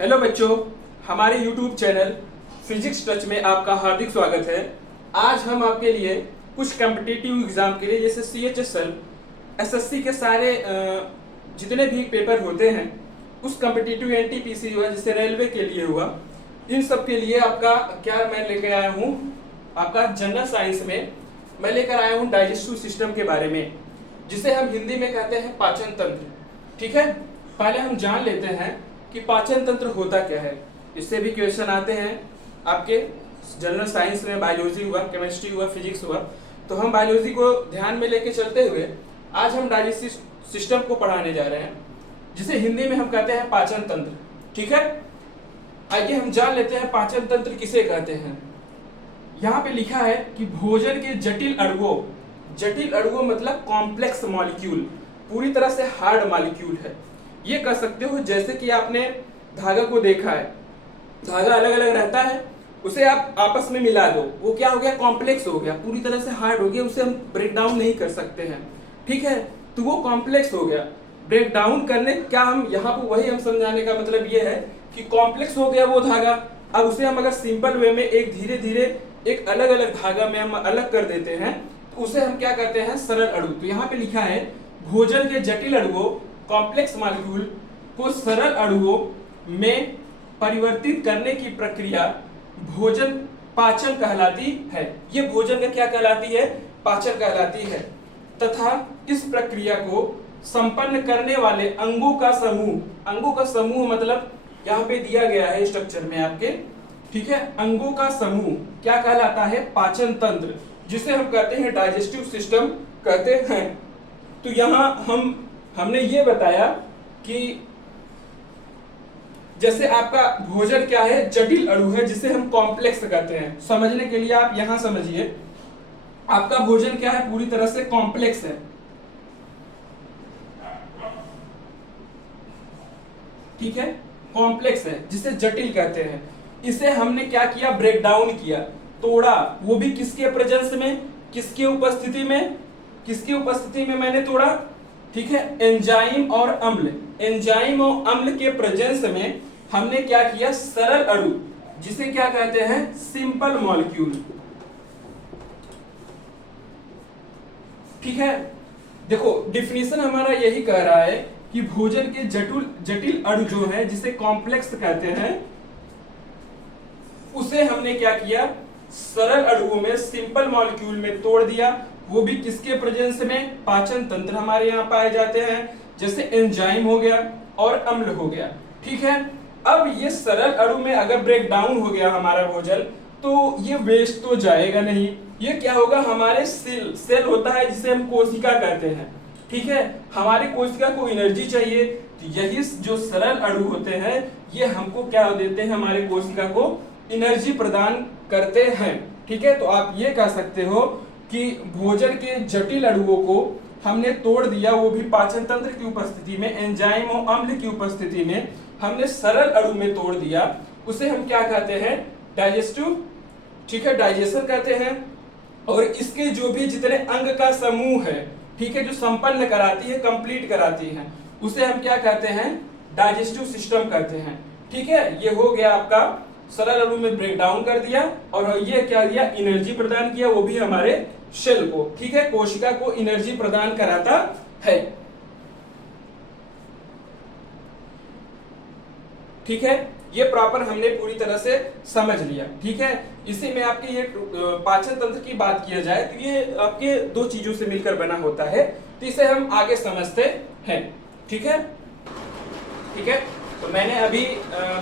Hello बच्चों, हमारे YouTube channel physics touch में आपका हार्दिक स्वागत है। आज हम आपके लिए कुछ कॉम्पिटिटिव एग्जाम के लिए जैसे CHSL, SSC के सारे जितने भी पेपर होते हैं, उस कॉम्पिटिटिव NTPC जो है जैसे रेलवे के लिए हुआ, इन सब के लिए आपका क्या मैं लेकर आया हूँ, आपका जनरल साइंस में मैं लेकर आया हूँ डाइजेस्टिव सिस्टम के बारे में, जिसे हम हिंदी में कहते हैं पाचन तंत्र। ठीक है, पहले हम जान लेते हैं कि पाचन तंत्र होता क्या है। इससे भी क्वेश्चन आते हैं आपके जनरल साइंस में, बायोलॉजी हुआ, केमिस्ट्री हुआ, फिजिक्स हुआ। तो हम बायोलॉजी को ध्यान में लेके चलते हुए आज हम डाइजेस्टिव सिस्टम को पढ़ाने जा रहे हैं, जिसे हिंदी में हम कहते हैं पाचन तंत्र। ठीक है, आइए हम जान लेते हैं पाचन तंत्र किसे कहते हैं। यहाँ पे लिखा है कि भोजन के जटिल अणुओं मतलब कॉम्प्लेक्स मॉलिक्यूल, पूरी तरह से हार्ड मॉलिक्यूल है। ये कह सकते हो जैसे कि आपने धागा को देखा है, धागा अलग अलग रहता है, उसे आप आपस में मिला दो, वो क्या हो गया, कॉम्प्लेक्स हो गया, पूरी तरह से हार्ड हो गया, उसे हम ब्रेक डाउन नहीं कर सकते हैं। ठीक है, तो वो कॉम्प्लेक्स हो गया। ब्रेक डाउन करने क्या हम यहाँ पर वही हम समझाने का मतलब ये है कि कॉम्प्लेक्स हो गया वो धागा, अब उसे हम अगर सिंपल वे में एक धीरे धीरे एक अलग अलग धागा में हम अलग कर देते हैं तो उसे हम क्या कहते हैं, सरल अणु। तो यहाँ पे लिखा है भोजन के जटिल अणुओं कॉम्प्लेक्स मॉलिक्यूल को सरल अणुओं में परिवर्तित करने की प्रक्रिया भोजन पाचन कहलाती है। ये भोजन का क्या कहलाती है, पाचन कहलाती है। तथा इस प्रक्रिया को संपन्न करने वाले अंगों का समूह मतलब यहाँ पे दिया गया है स्ट्रक्चर में आपके। ठीक है, अंगों का समूह क्या कहलाता है, पाचन तंत्र, जिसे हम कहते हैं डाइजेस्टिव सिस्टम कहते हैं। तो यहाँ हमने ये बताया कि जैसे आपका भोजन क्या है, जटिल अणु है, जिसे हम कॉम्प्लेक्स कहते हैं। समझने के लिए आप यहां समझिए, आपका भोजन क्या है, पूरी तरह से कॉम्प्लेक्स है। ठीक है, कॉम्प्लेक्स है, जिसे जटिल कहते हैं। इसे हमने क्या किया, ब्रेक डाउन किया, तोड़ा, वो भी किसके प्रेजेंस में, किसकी उपस्थिति में मैंने तोड़ा। ठीक है, एंजाइम और अम्ल के प्रेजेंस में हमने क्या किया, सरल अणु, जिसे क्या कहते हैं, सिंपल मॉलिक्यूल। ठीक है, देखो डिफिनीशन हमारा यही कह रहा है कि भोजन के जटिल अणु जो है, जिसे कॉम्प्लेक्स कहते हैं, उसे हमने क्या किया, सरल अणुओं में, सिंपल मॉलिक्यूल में तोड़ दिया, वो भी किसके प्रेजेंस में, पाचन तंत्र हमारे यहाँ पाए जाते हैं, जैसे एंजाइम हो गया और अम्ल हो गया। ठीक है, अब ये सरल अणु में अगर ब्रेक डाउन हो गया हमारा भोजन, तो ये वेस्ट तो जाएगा नहीं, ये क्या होगा, हमारे सेल होता है जिसे हम कोशिका कहते हैं। ठीक है, हमारे कोशिका को एनर्जी चाहिए, तो यही जो सरल अणु होते हैं ये हमको क्या देते हैं, हमारे कोशिका को एनर्जी प्रदान करते हैं। ठीक है, तो आप ये कह सकते हो कि भोजन के जटिल अणुओं को हमने तोड़ दिया, वो भी पाचन तंत्र की उपस्थिति में, एंजाइम और अम्ल की उपस्थिति में हमने सरल अणु में तोड़ दिया, उसे हम क्या कहते हैं, डाइजेस्टिव। ठीक है, डाइजेशन कहते हैं। और इसके जो भी जितने अंग का समूह है, ठीक है, जो संपन्न कराती है, कंप्लीट कराती है, उसे हम क्या कहते हैं, डाइजेस्टिव सिस्टम कहते हैं। ठीक है, ये हो गया आपका सरल अणु में ब्रेक डाउन कर दिया, और ये क्या दिया, एनर्जी प्रदान किया, वो भी हमारे सेल को। ठीक है, कोशिका को एनर्जी प्रदान कराता है। ठीक है, ये प्रॉपर हमने पूरी तरह से समझ लिया। ठीक है, इसी में आपके ये पाचन तंत्र की बात किया जाए तो ये आपके दो चीजों से मिलकर बना होता है, तो इसे हम आगे समझते हैं। ठीक है, ठीक है, तो मैंने अभी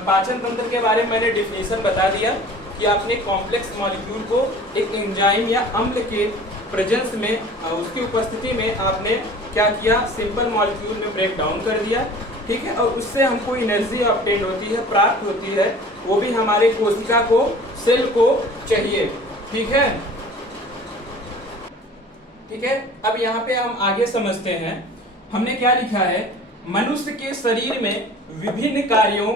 पाचन तंत्र के बारे में मैंने डिफिनीशन बता दिया कि आपने कॉम्प्लेक्स मॉलिक्यूल को एक एंजाइम या अम्ल के प्रेजेंस में, उसकी उपस्थिति में आपने क्या किया, सिंपल मॉलिक्यूल में ब्रेक डाउन कर दिया। ठीक है, और उससे हमको एनर्जी ऑब्टेन होती है, प्राप्त होती है, वो भी हमारे कोशिका को, सेल को चाहिए। ठीक है, ठीक है, अब यहाँ पे हम आगे समझते हैं। हमने क्या लिखा है, मनुष्य के शरीर में विभिन्न कार्यों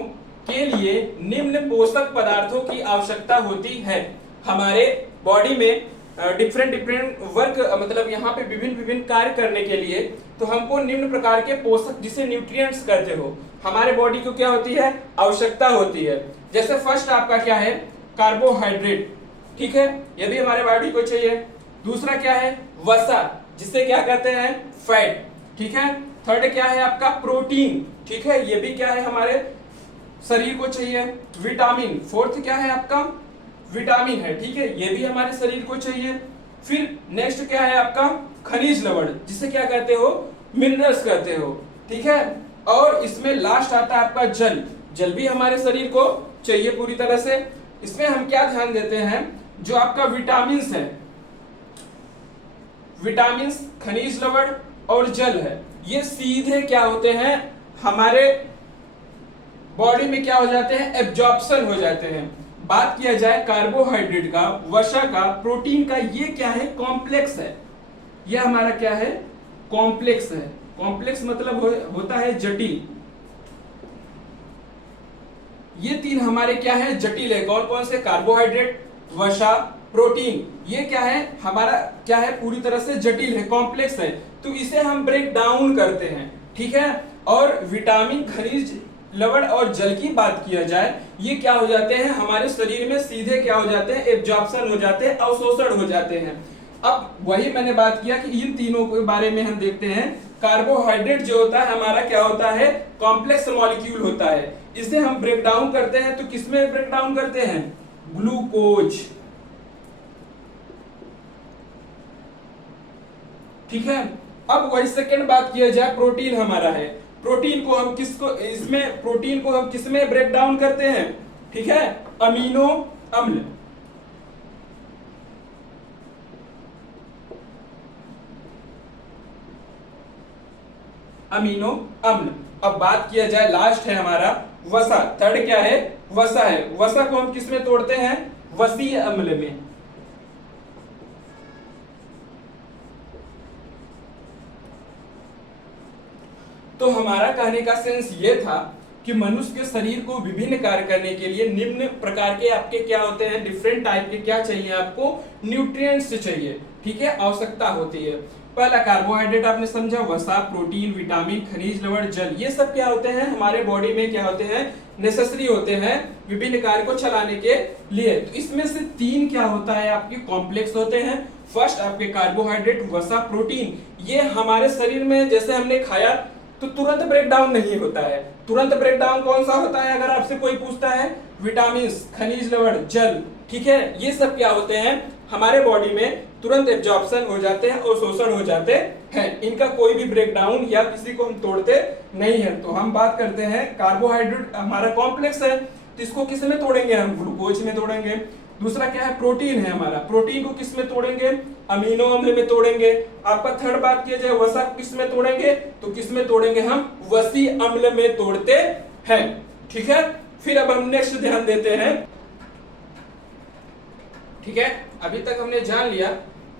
के लिए निम्न पोषक पदार्थों की आवश्यकता होती है। हमारे बॉडी में डिफरेंट डिफरेंट वर्क, मतलब यहाँ पे विभिन्न विभिन्न कार्य करने के लिए, तो हमको निम्न प्रकार के पोषक, जिसे न्यूट्रिएंट्स कहते हो, हमारे बॉडी को क्या होती है, आवश्यकता होती है। जैसे फर्स्ट आपका क्या है, कार्बोहाइड्रेट, ठीक है, ये भी हमारे बॉडी को चाहिए। दूसरा क्या है, वसा, जिसे क्या कहते हैं, फैट, ठीक है। थर्ड क्या है आपका, प्रोटीन, ठीक है, ये भी क्या है, हमारे शरीर को चाहिए। विटामिन, फोर्थ क्या है आपका, विटामिन है, ठीक है, ये भी हमारे शरीर को चाहिए। फिर नेक्स्ट क्या है आपका, खनिज लवण, जिसे क्या कहते हो, मिनरल्स कहते हो, ठीक है। और इसमें लास्ट आता है आपका जल, जल भी हमारे शरीर को चाहिए पूरी तरह से। इसमें हम क्या ध्यान देते हैं, जो आपका विटामिन है, विटामिन, खनिज लवण और जल है, ये सीधे क्या होते हैं, हमारे बॉडी में क्या हो जाते हैं, एब्जॉर्प्शन हो जाते हैं। बात किया जाए कार्बोहाइड्रेट का, वसा का, प्रोटीन का, ये क्या है, कॉम्प्लेक्स है, ये हमारा क्या है, कॉम्प्लेक्स है। कॉम्प्लेक्स मतलब होता है जटिल। ये तीन हमारे क्या है, जटिल है। कौन कौन से, कार्बोहाइड्रेट, वसा, प्रोटीन, ये क्या है, हमारा क्या है, पूरी तरह से जटिल है, कॉम्प्लेक्स है, तो इसे हम ब्रेक डाउन करते हैं, ठीक है। और विटामिन, खनिज लवण और जल की बात किया जाए, ये क्या हो जाते हैं, हमारे शरीर में सीधे क्या हो जाते हैं, एब्जॉर्प्शन हो जाते हैं, अवशोषण हो जाते हैं। अब वही मैंने बात किया कि इन तीनों के बारे में हम देखते हैं। कार्बोहाइड्रेट जो होता है हमारा क्या होता है, कॉम्प्लेक्स मॉलिक्यूल होता है, इसे हम ब्रेक डाउन करते हैं, तो किसमें ब्रेक डाउन करते हैं, ग्लूकोज, ठीक है। अब वही सेकंड बात किया जाए, प्रोटीन हमारा है, प्रोटीन को हम किसको, इसमें प्रोटीन को हम किसमें ब्रेक डाउन करते हैं, ठीक है, अमीनो अम्ल, अमीनो अम्ल। अब बात किया जाए, लास्ट है हमारा वसा, थर्ड क्या है, वसा है, वसा को हम किसमें तोड़ते हैं, वसीय अम्ल में। तो हमारा कहने का सेंस ये था कि मनुष्य के शरीर को विभिन्न कार्य करने के लिए निम्न प्रकार के आपके क्या होते हैं, डिफरेंट टाइप के क्या चाहिए आपको, न्यूट्रिएंट्स चाहिए, ठीक है, आवश्यकता होती है। पहला कार्बोहाइड्रेट आपने समझा, वसा, प्रोटीन, विटामिन, खनिज लवण, जल, ये सब क्या होते हैं, हमारे बॉडी में क्या होते हैं, नेसेसरी होते हैं विभिन्न कार्य को चलाने के लिए। तो इसमें से तीन क्या होता है, आपके कॉम्प्लेक्स होते हैं। फर्स्ट आपके कार्बोहाइड्रेट, वसा, प्रोटीन, ये हमारे शरीर में जैसे हमने खाया तो तुरंत ब्रेक डाउन नहीं होता है। तुरंत ब्रेक डाउन कौन सा होता है, अगर आपसे कोई पूछता है, विटामिन, खनिज लवण, जल, ठीक है, ये सब क्या होते हैं, हमारे बॉडी में तुरंत एब्जॉर्प्शन हो जाते हैं और शोषण हो जाते हैं, इनका कोई भी ब्रेक डाउन या किसी को हम तोड़ते नहीं है। तो हम बात करते हैं, कार्बोहाइड्रेट हमारा कॉम्प्लेक्स है, तो इसको किस में तोड़ेंगे, हम ग्लूकोज में तोड़ेंगे। दूसरा क्या है, प्रोटीन है हमारा, प्रोटीन को किस में तोड़ेंगे, अमीनो अम्ल में तोड़ेंगे। आपका थर्ड बात किया जाए, वसा किस में तोड़ेंगे, तो किस में तोड़ेंगे, हम वसी अम्ल में तोड़ते हैं, ठीक है। फिर अब हम नेक्स्ट ध्यान देते हैं, ठीक है, अभी तक हमने जान लिया।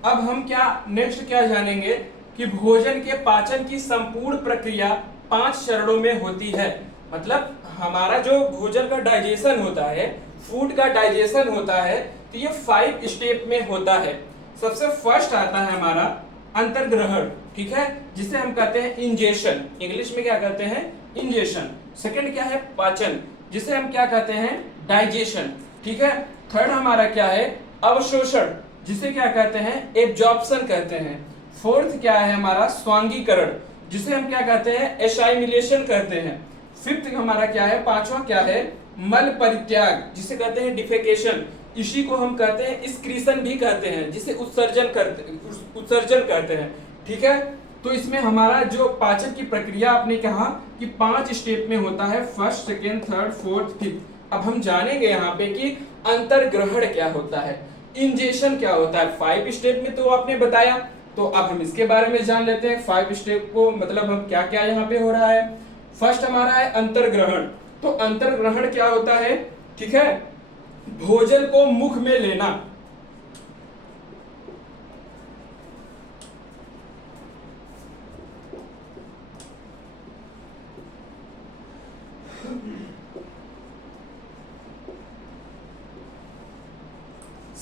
अब हम क्या नेक्स्ट क्या जानेंगे कि भोजन के पाचन की संपूर्ण प्रक्रिया 5 चरणों में होती है। मतलब हमारा जो भोजन का डाइजेशन होता है, फूड का डाइजेशन होता है, तो ये 5 स्टेप में होता है। सबसे फर्स्ट आता है हमारा अंतर्ग्रहण, ठीक है, जिसे हम कहते हैं इंजेशन, इंग्लिश में क्या कहते हैं, इंजेशन। सेकंड क्या है, पाचन, जिसे हम क्या कहते हैं, डाइजेशन, ठीक है। थर्ड हमारा क्या है, अवशोषण, जिसे क्या कहते हैं, एब्जॉर्प्शन कहते हैं। फोर्थ क्या है हमारा, स्वांगीकरण, जिसे हम क्या कहते हैं, एसाइमिलेशन कहते हैं। फिफ्थ हमारा क्या है, पांचवा क्या है, मल परित्याग, जिसे कहते हैं डिफेकेशन, इसी को हम कहते हैं एक्सक्रीशन भी कहते हैं, जिसे उत्सर्जन करते हैं, ठीक है। तो इसमें हमारा जो पाचन की प्रक्रिया आपने कहा कि 5 स्टेप में होता है, first, second, third, fourth, fifth. अब हम जानेंगे यहाँ पे कि अंतर्ग्रहण क्या होता है, इंजेशन क्या होता है। 5 स्टेप में तो आपने बताया, तो अब हम इसके बारे में जान लेते हैं 5 स्टेप को, मतलब हम क्या क्या यहाँ पे हो रहा है। फर्स्ट हमारा है अंतर्ग्रहण। तो अंतर्ग्रहण क्या होता है, ठीक है, भोजन को मुख में लेना।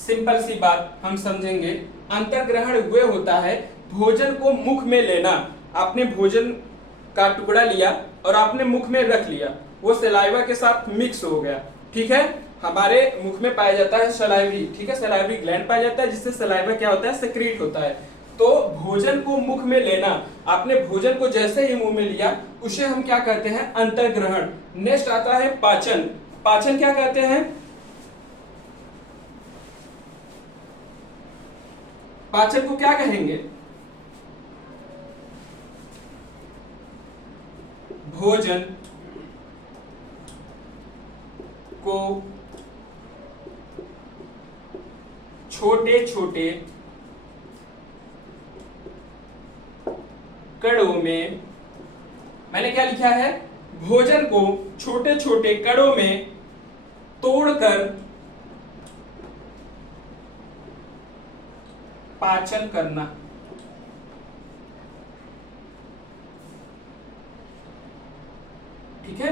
सिंपल सी बात हम समझेंगे। अंतर्ग्रहण वे होता है भोजन को मुख में लेना। आपने भोजन का टुकड़ा लिया और आपने मुख में रख लिया, वो सलाइवा के साथ मिक्स हो गया, ठीक है। हमारे मुख में पाया जाता है सलाइवी, ठीक है, सलाइवी ग्लैंड पाया जाता है जिससे सलाइवा क्या होता है, सेक्रीट होता है। तो भोजन को मुख में लेना, आपने भोजन को जैसे ही मुंह में लिया उसे हम क्या कहते हैं, अंतर्ग्रहण। नेक्स्ट आता है पाचन। पाचन क्या कहते हैं, पाचन को क्या कहेंगे, भोजन को छोटे छोटे कणों में, मैंने क्या लिखा है, भोजन को छोटे छोटे कणों में तोड़कर पाचन करना। ठीक है,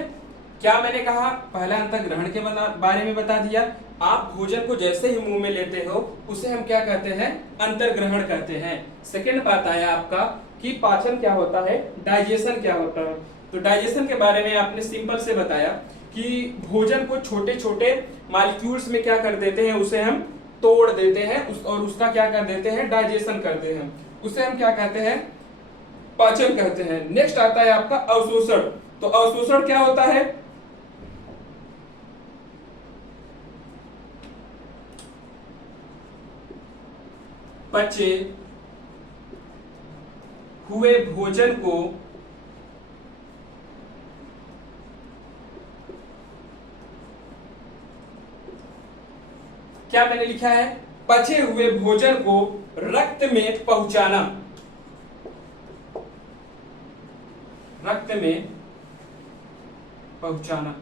क्या मैंने कहा, पहला अंतर्ग्रहण के बारे में बता दिया। आप भोजन को जैसे ही मुंह में लेते हो उसे हम क्या कहते हैं, अंतर्ग्रहण कहते हैं। सेकंड बात आया आपका कि पाचन क्या होता है, डाइजेशन क्या होता है। तो डाइजेशन के बारे में आपने सिंपल से बताया कि भोजन को छोटे छोटे मॉलिक्यूल्स में क्या कर देते हैं, उसे हम तोड़ देते हैं और उसका क्या कर देते हैं, डाइजेशन करते हैं, उसे हम क्या कहते हैं, पाचन कहते हैं। नेक्स्ट आता है आपका अवशोषण। तो अवशोषण क्या होता है, पचे हुए भोजन को क्या मैंने लिखा है, पचे हुए भोजन को रक्त में पहुंचाना, रक्त में पहुंचाना।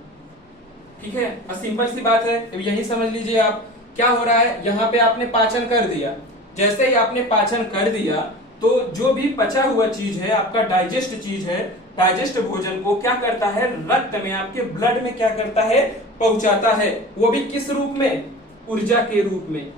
ठीक है, सिंपल सी बात है, यही समझ लीजिए आप। क्या हो रहा है, यहाँ पे आपने पाचन कर दिया, जैसे ही आपने पाचन कर दिया तो जो भी पचा हुआ चीज है, आपका डाइजेस्ट चीज है, डाइजेस्ट भोजन को क्या करता है, रक्त में, आपके ब्लड में क्या करता है, पहुंचाता है। वो भी किस रूप में, ऊर्जा के रूप में।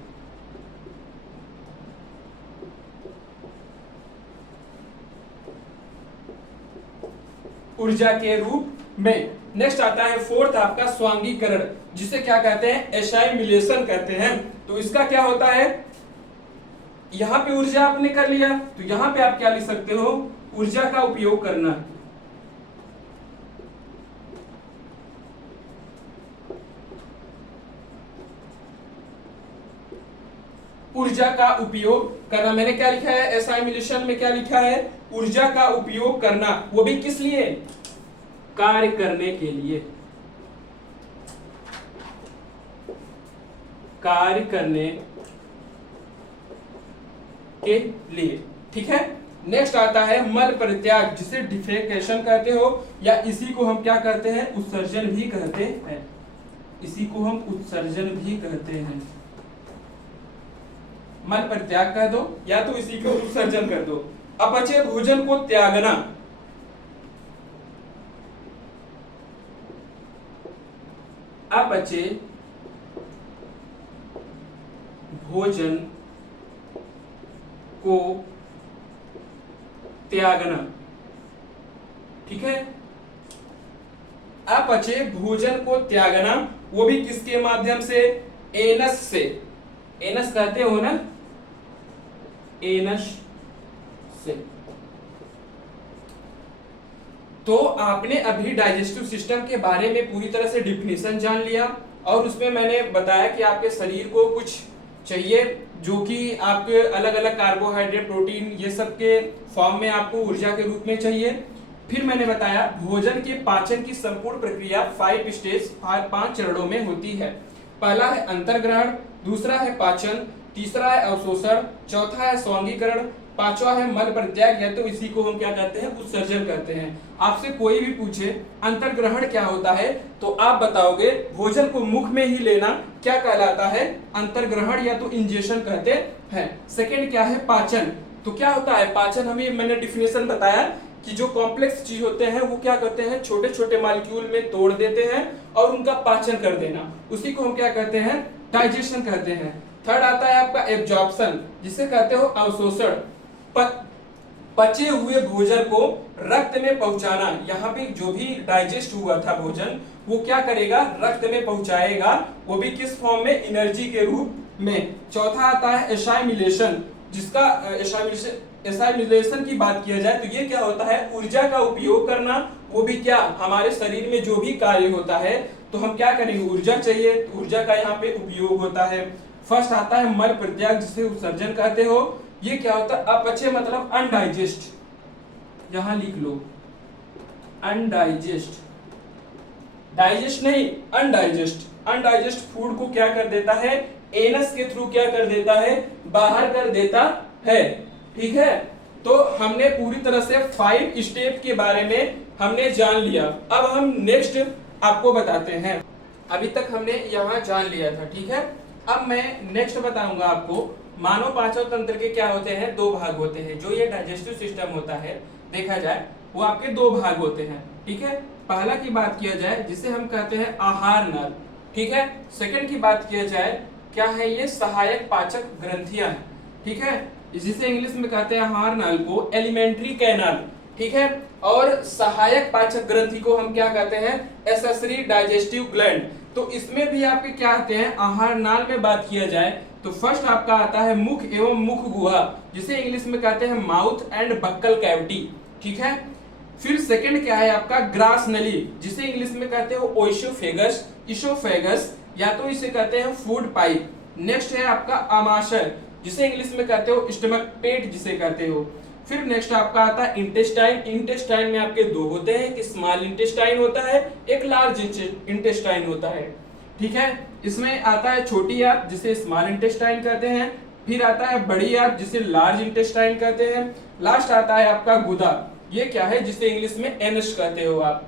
ऊर्जा के रूप में। नेक्स्ट आता है फोर्थ आपका स्वांगीकरण, जिसे क्या कहते हैं, एसाइमिलेशन कहते हैं। तो इसका क्या होता है, यहां पे ऊर्जा आपने कर लिया तो यहां पे आप क्या लिख सकते हो, ऊर्जा का उपयोग करना। ऊर्जा का उपयोग करना, मैंने क्या लिखा है, एसाइमिलेशन में क्या लिखा है, ऊर्जा का उपयोग करना। वो भी किस लिए, कार्य करने के लिए, कार्य करने के लिए। ठीक है, नेक्स्ट आता है मल परित्याग, जिसे डिफेकेशन कहते हो, या इसी को हम क्या कहते हैं, उत्सर्जन भी कहते हैं। इसी को हम उत्सर्जन भी कहते हैं। मल परित्याग कह दो या तो इसी को उत्सर्जन कर दो। अपचे भोजन को त्यागना, अपचे भोजन को त्यागना। ठीक है, अपचे भोजन को त्यागना, वो भी किसके माध्यम से, एनस से। एनस कहते हो ना, एनस से। तो आपने अभी डाइजेस्टिव सिस्टम के बारे में पूरी तरह से डिफिनेशन जान लिया, और उसमें मैंने बताया कि आपके शरीर को कुछ चाहिए जो कि आपके अलग अलग कार्बोहाइड्रेट, प्रोटीन, ये सब के फॉर्म में आपको ऊर्जा के रूप में चाहिए। फिर मैंने बताया भोजन के पाचन की संपूर्ण प्रक्रिया 5 स्टेज, 5 चरणों में होती है। पहला है अंतर्ग्रहण, दूसरा है पाचन, तीसरा है अवशोषण, चौथा है स्वांगीकरण, पांचवा है मल परित्याग, या तो इसी को हम क्या कहते हैं, उत्सर्जन कहते हैं। आपसे कोई भी पूछे अंतर्ग्रहण क्या होता है तो आप बताओगे भोजन को मुख में ही लेना क्या कहलाता है, अंतर्ग्रहण या तो इंजेशन कहते हैं। सेकंड क्या है, पाचन। तो क्या होता है पाचन, हमें मैंने डिफिनेशन बताया कि जो कॉम्प्लेक्स चीज होते हैं वो क्या करते हैं, छोटे छोटे मॉलिक्यूल में तोड़ देते हैं और उनका पाचन कर देना, उसी को हम क्या कहते हैं, डाइजेशन कहते हैं। थर्ड आता है आपका एब्जॉर्प्शन, जिसे कहते हो अवशोषण। पचे हुए भोजन को रक्त में पहुंचाना, यहाँ पे जो भी डाइजेस्ट हुआ था भोजन वो क्या करेगा, रक्त में पहुंचाएगा, वो भी किस फॉर्म में, एनर्जी के रूप में। चौथा आता है एसाइमिलेशन, जिसका एसाइमिलेशन की बात किया जाए तो ये क्या होता है, ऊर्जा का उपयोग करना, वो भी क्या, हमारे शरीर में जो भी कार्य होता है तो हम क्या करेंगे, ऊर्जा चाहिए, तो ऊर्जा का यहाँ पे उपयोग होता है। फर्स्ट आता है मल प्रत्याग, जिसे उत्सर्जन कहते हो। ये क्या होता है, अपचे मतलब अनडाइजेस्ट, यहां लिख लो अनडाइजेस्ट, डाइजेस्ट नहीं अनडाइजेस्ट। अनडाइजेस्ट फूड को क्या कर देता है, एनस के थ्रू क्या कर देता है, बाहर कर देता है। ठीक है, तो हमने पूरी तरह से 5 स्टेप के बारे में हमने जान लिया। अब हम नेक्स्ट आपको बताते हैं। अभी तक हमने यहाँ जान लिया था, ठीक है। अब मैं नेक्स्ट बताऊंगा आपको। मानव पाचन तंत्र के क्या होते हैं, 2 भाग होते हैं। जो ये डाइजेस्टिव सिस्टम होता है, देखा जाए वो आपके 2 भाग होते हैं, ठीक है। पहला की बात किया जाए जिसे हम कहते हैं आहार नल, ठीक है। सेकंड की बात किया जाए, क्या है ये, सहायक पाचक ग्रंथियां, ठीक है। जिसे इंग्लिश में कहते हैं आहार नल को एलिमेंट्री कैनाल, ठीक है। और सहायक पाचक ग्रंथि को हम क्या कहते हैं, एक्सेसरी डाइजेस्टिव ग्लैंड। तो इसमें भी आपके क्या आते हैं, आहार नाल में बात किया जाए तो फर्स्ट आपका आता है मुख एवं मुख गुहा, जिसे इंग्लिश में कहते हैं माउथ एंड बक्कल कैविटी, ठीक है। फिर सेकंड क्या है आपका ग्रास नली, जिसे इंग्लिश में कहते हो ओइसोफेगस, इसोफेगस, या तो इसे कहते हैं फूड पाइप। नेक्स्ट है आपका आमाशय, जिसे इंग्लिश में कहते हो स्टमक, पेट जिसे कहते हो। फिर नेक्स्ट आपका आता है इंटेस्टाइन। इंटेस्टाइन में आपके 2 होते हैं, एक स्मॉल इंटेस्टाइन होता है, एक लार्ज इंटेस्टाइन होता है, ठीक है। इसमें आता है छोटी आंत जिसे स्मॉल इंटेस्टाइन कहते हैं, फिर आता है बड़ी आंत जिसे लार्ज इंटेस्टाइन कहते हैं, लास्ट आता है आपका गुदा, ये क्या है, जिसे इंग्लिश में एनस कहते हो आप।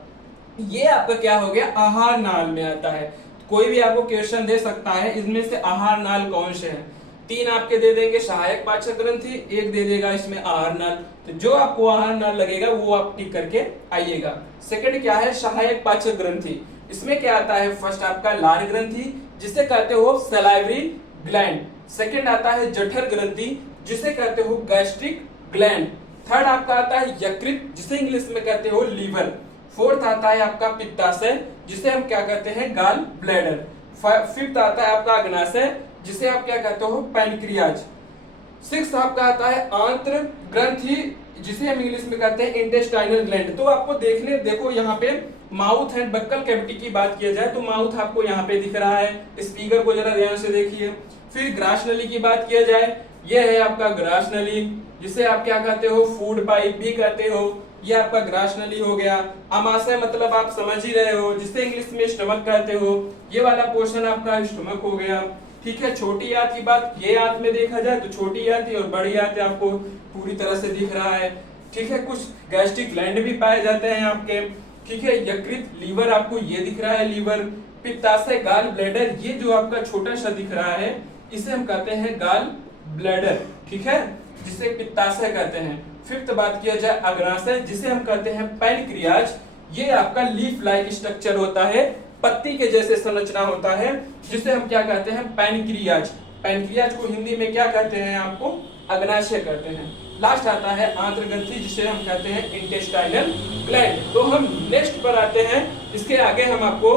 ये आपका क्या हो गया, आहार नाल में आता है। कोई भी आपको क्वेश्चन दे सकता है इसमें से आहार नाल कौन से हैं, 3 आपके दे देंगे, सहायक पाचक ग्रंथि, 1 दे देगा इसमें आहार नाल। तो जो आपको आहार नाल लगेगा वो आप टिक करके आइएगा। सेकंड क्या है, सहायक पाचक ग्रंथि। इसमें क्या आता है, फर्स्ट आपका लार ग्रंथि, जिसे कहते हो सलाइवरी ग्लैंड। सेकंड आता है जठर ग्रंथि, जिसे कहते हो गैस्ट्रिक ग्लैंड। थर्ड आपका आता है यकृत, जिसे इंग्लिश में कहते हो लीवर। फोर्थ आता है आपका पित्ताशय, जिसे हम क्या कहते हैं, गाल ब्लैडर। फिफ्थ आता है आपका अग्नाशय, जिसे आप क्या कहते हो, पैनक्रियाज। सिक्स्थ आपका आता है आंत्र ग्रंथि, जिसे हम इंग्लिश में कहते हैं इंटेस्टाइनल ग्लैंड। तो आपको देखो यहाँ पे माउथ एंड बक्कल कैविटी की बात किया जाए तो माउथ आपको यहाँ पे दिख रहा है, इस फिगर को जरा ध्यान से देखिए। फिर ग्रास नली की बात किया जाए, ये है आपका ग्रास नली, जिसे आप क्या कहते हो, फूड पाइप भी कहते हो, ये आपका ग्रास नली हो गया। आमाशय मतलब आप समझ ही रहे हो, जिसे इंग्लिश में स्टमक कहते हो, ये वाला पोर्शन आपका स्टमक हो गया, ठीक है। छोटी आंत की बात, ये आंत में देखा जाए तो छोटी आंत और बड़ी आंत आपको पूरी तरह से दिख रहा है, ठीक है। कुछ गैस्ट्रिक ग्लैंड भी पाए जाते हैं आपके, ठीक है। यकृत, लीवर आपको ये दिख रहा है, लीवर। पित्ताशय, गाल ब्लैडर, ये जो आपका छोटा सा दिख रहा है इसे हम कहते हैं गाल ब्लैडर, ठीक है, जिसे पित्ताशय कहते हैं। फिफ्थ बात किया जाए अग्नाशय, जिसे हम कहते हैं पैनक्रियाज। ये आपका लीफ लाइक स्ट्रक्चर होता है, पत्ती के जैसे संरचना होता है, जिसे हम क्या कहते हैं, पैनक्रियाज। पैनक्रियाज को हिंदी में क्या कहते हैं, आपको अग्नाशय कहते हैं। लास्ट आता है आंत्र ग्रंथि, जिसे हम कहते हैं इंटेस्टाइनल ग्लैंड। तो हम नेक्स्ट पर आते हैं, इसके आगे हम आपको,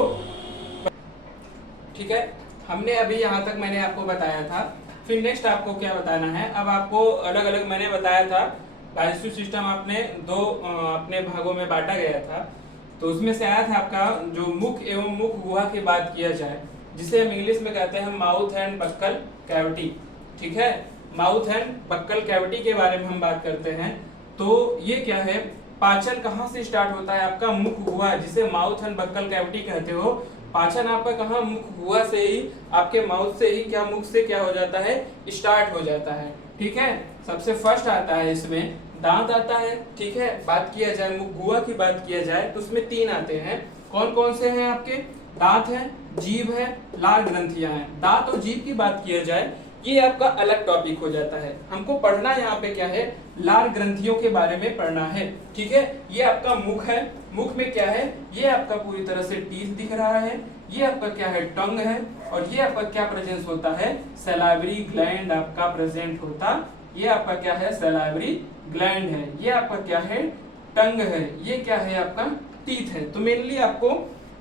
ठीक है, हमने अभी यहाँ तक मैंने आपको बताया था। फिर नेक्स्ट आपको क्या बताना है, अब आपको अलग अलग मैंने बताया था डाइजेस्टिव सिस्टम आपने 2 अपने भागों में बांटा गया था। तो उसमें से आया था आपका जो मुख एवं मुख गुहा की बात किया जाए, जिसे हम इंग्लिश में कहते हैं माउथ एंड बक्कल कैविटी, ठीक है। माउथ एंड बक्कल कैविटी के बारे में हम बात करते हैं। तो ये क्या है, पाचन कहाँ से स्टार्ट होता है, आपका मुख गुहा, जिसे माउथ एंड बक्कल कैविटी कहते हो। पाचन आपका कहाँ, मुख गुहा से ही, आपके माउथ से ही, क्या मुख से क्या हो जाता है, स्टार्ट हो जाता है, ठीक है। सबसे फर्स्ट आता है इसमें दांत आता है, ठीक है। बात किया जाए मुख गुहा की बात किया जाए तो उसमें 3 आते हैं। कौन कौन से हैं आपके, दांत है, जीभ है, लार ग्रंथियां हैं। दांत और जीभ की बात किया जाए ये आपका अलग टॉपिक हो जाता है, हमको पढ़ना यहाँ पे क्या है, लार ग्रंथियों के बारे में पढ़ना है, ठीक है। ये आपका मुख है, मुख में क्या है, ये आपका पूरी तरह से टीथ दिख रहा है, ये आपका क्या है, टंग है, और ये आपका क्या प्रेजेंस होता है, सैलाइवरी ग्लैंड आपका प्रेजेंट होता, ये आपका क्या है, सैलाइवरी ग्लैंड है, ये आपका क्या है, टंग है, ये क्या है आपका, टीथ है। तो मेनली आपको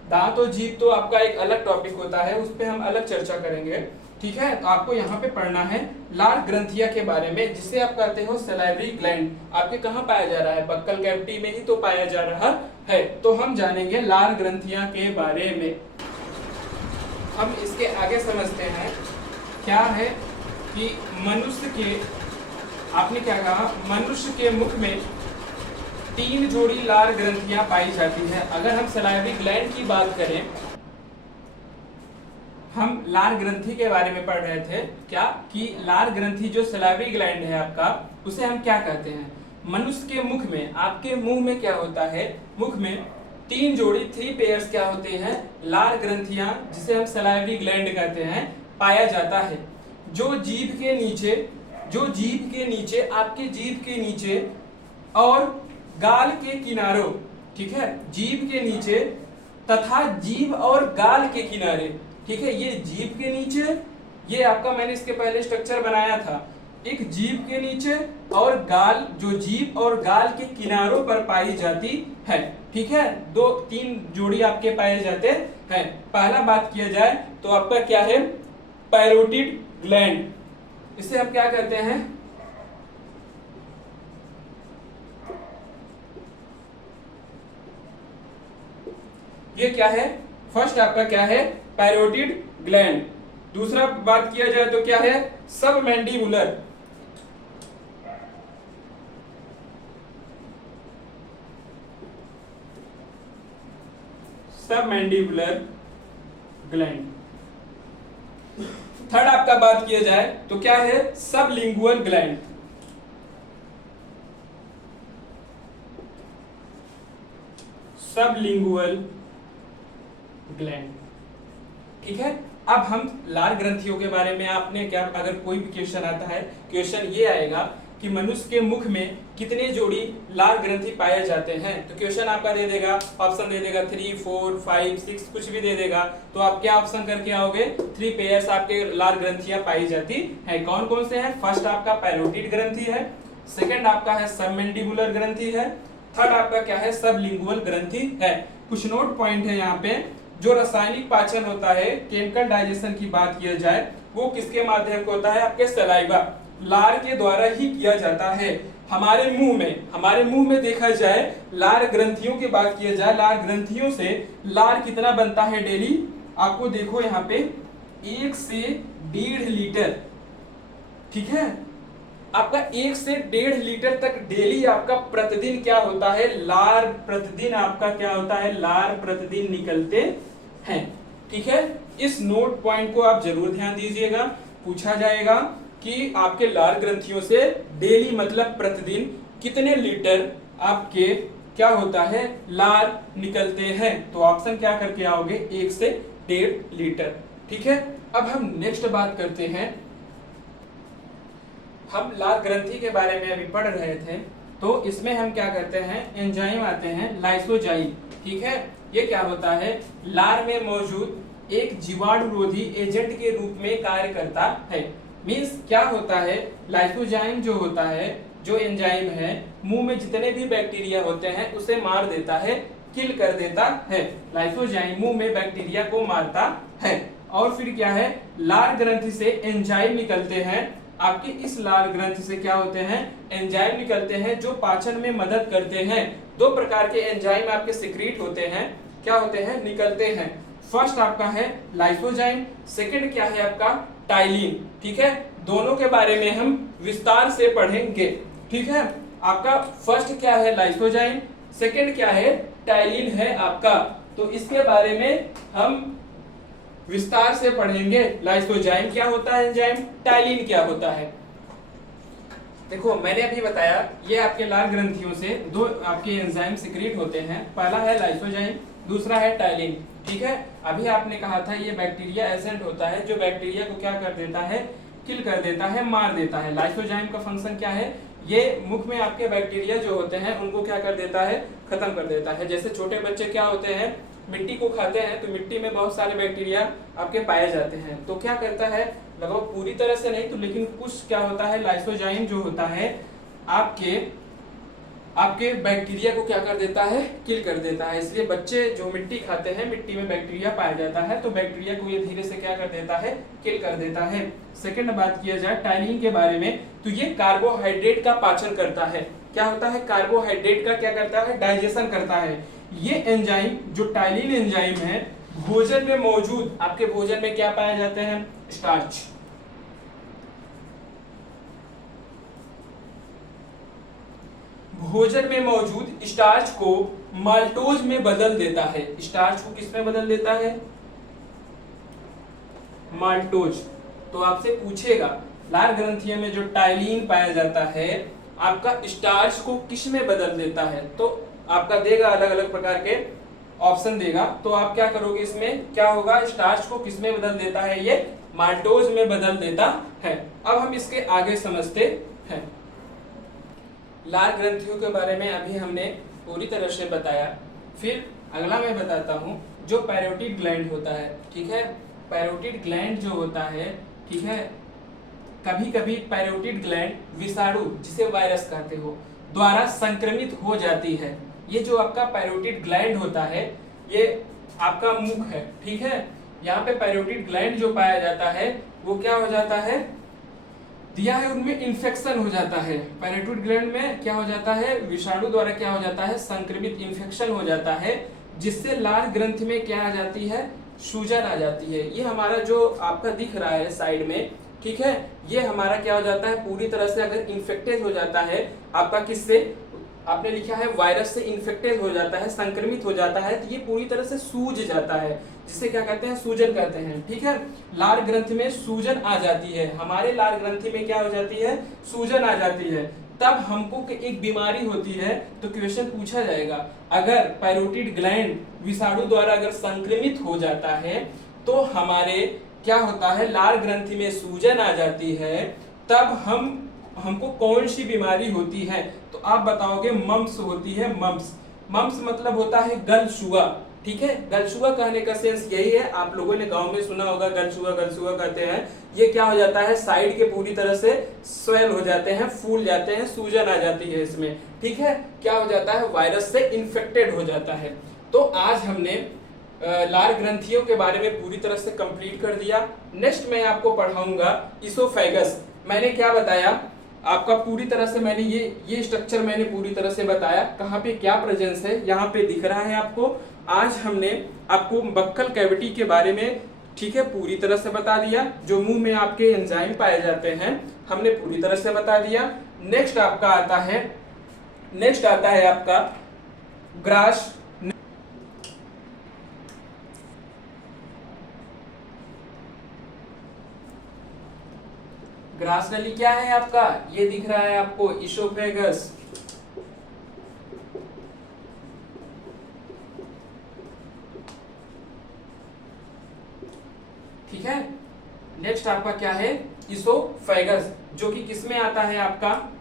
दांत और जीभ तो आपका एक अलग टॉपिक होता है, उस पर हम अलग चर्चा करेंगे, ठीक है। तो आपको यहाँ पे पढ़ना है लार ग्रंथिया के बारे में, जिसे आप कहते हो सैलाइवरी ग्लैंड। आपके कहाँ पाया जा रहा है, बक्कल कैविटी में ही तो पाया जा रहा है। तो हम जानेंगे लार ग्रंथिया के बारे में। हम इसके आगे समझते हैं क्या है कि मनुष्य के, आपने क्या कहा, मनुष्य के मुख में 3 जोड़ी लार ग्रंथियां पाई जाती है। अगर हम सैलाइवरी ग्लैंड की बात करें, हम लार ग्रंथि के बारे में पढ़ रहे थे क्या, कि लार ग्रंथि जो सैलाइवरी ग्लैंड है आपका, उसे हम क्या कहते हैं, मनुष्य के मुख में, आपके मुंह में क्या होता है, मुख में 3 जोड़ी 3 पेयर्स क्या होते हैं, लार ग्रंथियां, जिसे हम सैलाइवरी ग्लैंड कहते हैं, पाया जाता है। जो जीभ के नीचे, जो जीभ के नीचे, आपके जीभ के नीचे और गाल के किनारों, ठीक है, जीभ के नीचे तथा जीभ और गाल के किनारे, ठीक है, ये जीभ के नीचे, ये आपका मैंने इसके पहले स्ट्रक्चर बनाया था, एक जीभ के नीचे और गाल, जो जीभ और गाल के किनारों पर पाई जाती है, ठीक है। 2-3 जोड़ी आपके पाए जाते हैं। पहला बात किया जाए तो आपका क्या है, पैरोटिड ग्लैंड, इसे हम क्या कहते हैं, ये क्या है, फर्स्ट आपका क्या है, पैरोटिड ग्लैंड। दूसरा बात किया जाए तो क्या है, सबमैंडिबुलर, सबमैंडिबुलर ग्लैंड। थर्ड आपका बात किया जाए तो क्या है, सबलिंगुअल ग्लैंड, सबलिंगुअल ग्लैंड, ठीक है। अब हम लार ग्रंथियों के बारे में, आपने क्या, अगर कोई भी क्वेश्चन आता है, क्वेश्चन ये आएगा कि मनुष्य के मुख में कितने जोड़ी लार ग्रंथि पाए जाते हैं, तो क्वेश्चन आपका दे देगा, ऑप्शन दे देगा 3, 4, 5, 6, कुछ भी दे देगा, तो आप क्या ऑप्शन करके आओगे, 3 पेयर्स आपके लार ग्रंथियां पाई जाती है। कौन कौन से हैं, फर्स्ट आपका पैरोटिड ग्रंथि है, सेकंड आपका है सबमैंडिबुलर ग्रंथि है, थर्ड आपका क्या है, सबलिंगुअल ग्रंथि है। कुछ नोट पॉइंट है यहाँ पे, जो रासायनिक पाचन होता है, केमिकल डाइजेशन की बात किया जाए, वो किसके माध्यम से होता है, आपके सलाइवा, लार के द्वारा ही किया जाता है। हमारे मुंह में देखा जाए, लार ग्रंथियों की बात किया जाए, लार ग्रंथियों से लार कितना बनता है डेली, आपको देखो यहाँ पे 1 से 1.5 लीटर, ठीक है, आपका 1 से 1.5 लीटर तक डेली आपका प्रतिदिन क्या होता है, लार प्रतिदिन आपका क्या होता है, लार प्रतिदिन निकलते हैं, ठीक है। इस नोट पॉइंट को आप जरूर ध्यान दीजिएगा, पूछा जाएगा कि आपके लार ग्रंथियों से डेली मतलब प्रतिदिन कितने लीटर आपके क्या होता है, लार निकलते हैं, तो ऑप्शन क्या करके आओगे, 1 से 1.5 लीटर, ठीक है। अब हम नेक्स्ट बात करते हैं, हम लार ग्रंथि के बारे में अभी पढ़ रहे थे, तो इसमें हम क्या करते हैं, एंजाइम आते हैं, लाइसोजाइम, ठीक है। ये क्या होता है, लार में मौजूद एक जीवाणुरोधी एजेंट के रूप में कार्य करता है। मींस क्या होता है, लाइसोजाइम जो होता है, जो एंजाइम है, मुंह में जितने भी बैक्टीरिया होते हैं उसे मार देता है, किल कर देता है। लाइसोजाइम मुंह में बैक्टीरिया को मारता है। और फिर क्या है, लार ग्रंथि से एंजाइम निकलते हैं, आपके इस लार ग्रंथि से क्या होते हैं, एंजाइम निकलते हैं जो पाचन में मदद करते हैं। 2 प्रकार के एंजाइम आपके सिक्रीट होते हैं, क्या होते हैं, निकलते हैं। फर्स्ट आपका है लाइसोजाइम, सेकंड क्या है आपका, टाइलिन, ठीक है। दोनों के बारे में हम विस्तार से पढ़ेंगे, ठीक है। आपका फर्स्ट क्या है, लाइसोजाइम, सेकंड क्या है, टाइलिन है आपका, तो इसके बारे में हम विस्तार से पढ़ेंगे। लाइसोजाइम क्या होता है एंजाइम, टाइलिन क्या होता है। देखो मैंने अभी बताया, ये आपके लार ग्रंथियों से 2 आपके एंजाइम सिक्रीट होते हैं, पहला है लाइसोजाइम, दूसरा है टाइलिन, ठीक है। अभी आपने कहा था ये बैक्टीरिया एजेंट होता है जो बैक्टीरिया को क्या कर देता है, किल कर देता है, मार देता है। लाइसोजाइम का फंक्शन क्या है, ये मुख में आपके बैक्टीरिया जो होते हैं उनको क्या कर देता है, खत्म कर देता है। जैसे छोटे बच्चे क्या होते हैं, मिट्टी को खाते हैं तो मिट्टी में बहुत सारे बैक्टीरिया आपके पाए जाते हैं। तो क्या करता है, लगभग पूरी तरह से नहीं तो लेकिन कुछ क्या होता है, लाइसोजाइम जो होता है आपके बैक्टीरिया को क्या कर देता है, किल कर देता है। इसलिए बच्चे जो मिट्टी खाते हैं, मिट्टी में बैक्टीरिया पाया जाता है, तो बैक्टीरिया को ये धीरे से क्या कर देता है, किल कर देता है। सेकंड बात किया जाए टाइलिन के बारे में, तो ये कार्बोहाइड्रेट का पाचन करता है। क्या होता है, कार्बोहाइड्रेट का क्या करता है, डाइजेशन करता है। ये एंजाइम जो टाइलिन एंजाइम है, भोजन में मौजूद, आपके भोजन में क्या पाए जाते हैं, स्टार्च। भोजन में मौजूद स्टार्च को माल्टोज में बदल देता है। स्टार्च को किस में बदल देता है, माल्टोज। तो आपसे पूछेगा लार ग्रंथियों में जो टाइलिन पाया जाता है, आपका स्टार्च को किस में बदल देता है, तो आपका देगा अलग अलग प्रकार के ऑप्शन देगा। तो आप क्या करोगे, इसमें क्या होगा, स्टार्च को किस में बदल देता है, ये माल्टोज में बदल देता है। अब हम इसके आगे समझते हैं। लार ग्रंथियों के बारे में अभी हमने पूरी तरह से बताया। फिर अगला मैं बताता हूँ जो पैरोटिड ग्लैंड होता है, ठीक है। पैरोटिड ग्लैंड जो होता है, ठीक है, कभी कभी पैरोटिड ग्लैंड विषाणु, जिसे वायरस कहते हो, द्वारा संक्रमित हो जाती है। ये जो आपका पैरोटिड ग्लैंड होता है, ये आपका मुख है, ठीक है। यहाँ पे पैरोटिड ग्लैंड जो पाया जाता है वो क्या हो जाता है, दिया है, उनमें इन्फेक्शन हो जाता है। पैरोटिड ग्लैंड में क्या हो जाता है, विषाणु द्वारा क्या हो जाता है, संक्रमित, इन्फेक्शन हो जाता है, जिससे लार ग्रंथि में क्या आ जाती है, सूजन आ जाती है। ये हमारा जो आपका दिख रहा है साइड में, ठीक है, ये हमारा क्या हो जाता है, पूरी तरह से अगर इन्फेक्टेड हो जाता है आपका, किससे, आपने लिखा है वायरस से इन्फेक्टेड हो जाता है, संक्रमित हो जाता है, तो ये पूरी तरह से सूज जाता है, जिसे क्या कहते हैं, सूजन कहते हैं, ठीक है। लार ग्रंथि में सूजन आ जाती है, हमारे लार ग्रंथि में क्या हो जाती है, सूजन आ जाती है। तब हमको एक बीमारी होती है, तो क्वेश्चन पूछा जाएगा, अगर पैरोटिड ग्लैंड विषाणु द्वारा अगर संक्रमित हो जाता है तो हमारे क्या होता है, लार ग्रंथि में सूजन आ जाती है, तब हमको कौन सी बीमारी होती है, तो आप बताओगे मम्प्स होती है। मम्प्स मतलब होता है गलसुआ, ठीक है। गलसुआ कहने का सेंस यही है, आप लोगों ने गांव में सुना होगा गलसुआ कहते हैं। ये क्या हो जाता है, साइड के पूरी तरह से स्वेल हो जाते हैं, फूल जाते हैं, सूजन आ जाती है इसमें, ठीक है। क्या हो जाता है, वायरस से इन्फेक्टेड हो जाता है। तो आज हमने लार ग्रंथियों के बारे में पूरी तरह से कंप्लीट कर दिया। नेक्स्ट मैं आपको पढ़ाऊंगा इसोफेगस। मैंने क्या बताया आपका, पूरी तरह से मैंने ये स्ट्रक्चर मैंने पूरी तरह से बताया, कहाँ पे क्या प्रेजेंस है, यहाँ पे दिख रहा है आपको। आज हमने आपको बक्कल कैविटी के बारे में, ठीक है, पूरी तरह से बता दिया। जो मुंह में आपके एंजाइम पाए जाते हैं हमने पूरी तरह से बता दिया। नेक्स्ट आता है आपका ग्रास। ग्रास नली क्या है आपका, ये दिख रहा है आपको, इसोफेगस, ठीक है। नेक्स्ट आपका क्या है, इसोफेगस, जो कि किसमें आता है आपका,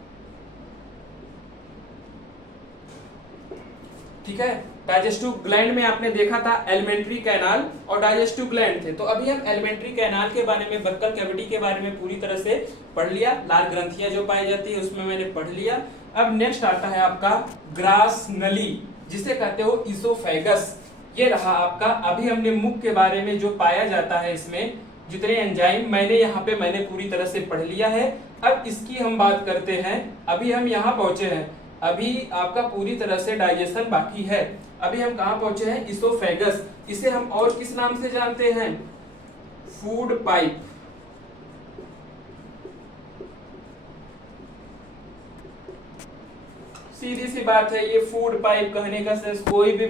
ठीक है। डाइजेस्टिव ग्लैंड में आपने देखा था एलिमेंट्री कैनाल और डाइजेस्टिव ग्लैंड थे। तो अभी हम एलिमेंट्री कैनाल के बारे में, बक्कल कैविटी के बारे में पूरी तरह से पढ़ लिया। लार ग्रंथियां जो पाई जाती है उसमें मैंने पढ़ लिया। अब नेक्स्ट आता है आपका ग्रास नली, जिसे कहते हो इसोफेगस। ये रहा आपका। अभी हमने मुख के बारे में जो पाया जाता है, इसमें जितने एंजाइम मैंने पूरी तरह से पढ़ लिया है। अब इसकी हम बात करते हैं। अभी हम यहाँ पहुंचे हैं, अभी आपका पूरी तरह से डाइजेशन बाकी है। अभी हम कहाँ पहुंचे हैं, इसोफेगस। इसे हम और किस नाम से जानते हैं, फूड पाइप। सीधी सी बात है, ये फूड पाइप कहने का सेंस, कोई भी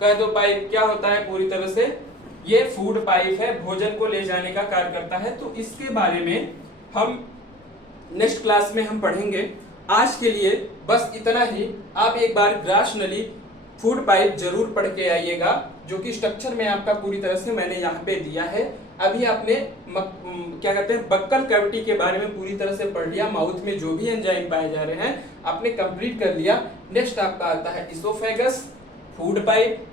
कह दो पाइप, क्या होता है, पूरी तरह से ये फूड पाइप है, भोजन को ले जाने का कार्य करता है। तो इसके बारे में हम नेक्स्ट क्लास में हम पढ़ेंगे। आज के लिए बस इतना ही। आप एक बार ग्रास नली, फूड पाइप जरूर पढ़ के आइएगा, जो कि स्ट्रक्चर में आपका पूरी तरह से मैंने यहाँ पे दिया है। अभी आपने क्या कहते हैं, बक्कल कैविटी के बारे में पूरी तरह से पढ़ लिया। माउथ में जो भी एंजाइम पाए जा रहे हैं आपने कंप्लीट कर लिया। नेक्स्ट आपका आता है इसोफेगस, फूड पाइप,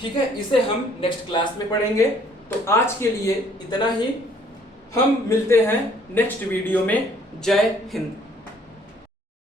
ठीक है, इसे हम नेक्स्ट क्लास में पढ़ेंगे। तो आज के लिए इतना ही, हम मिलते हैं नेक्स्ट वीडियो में। जय हिंद।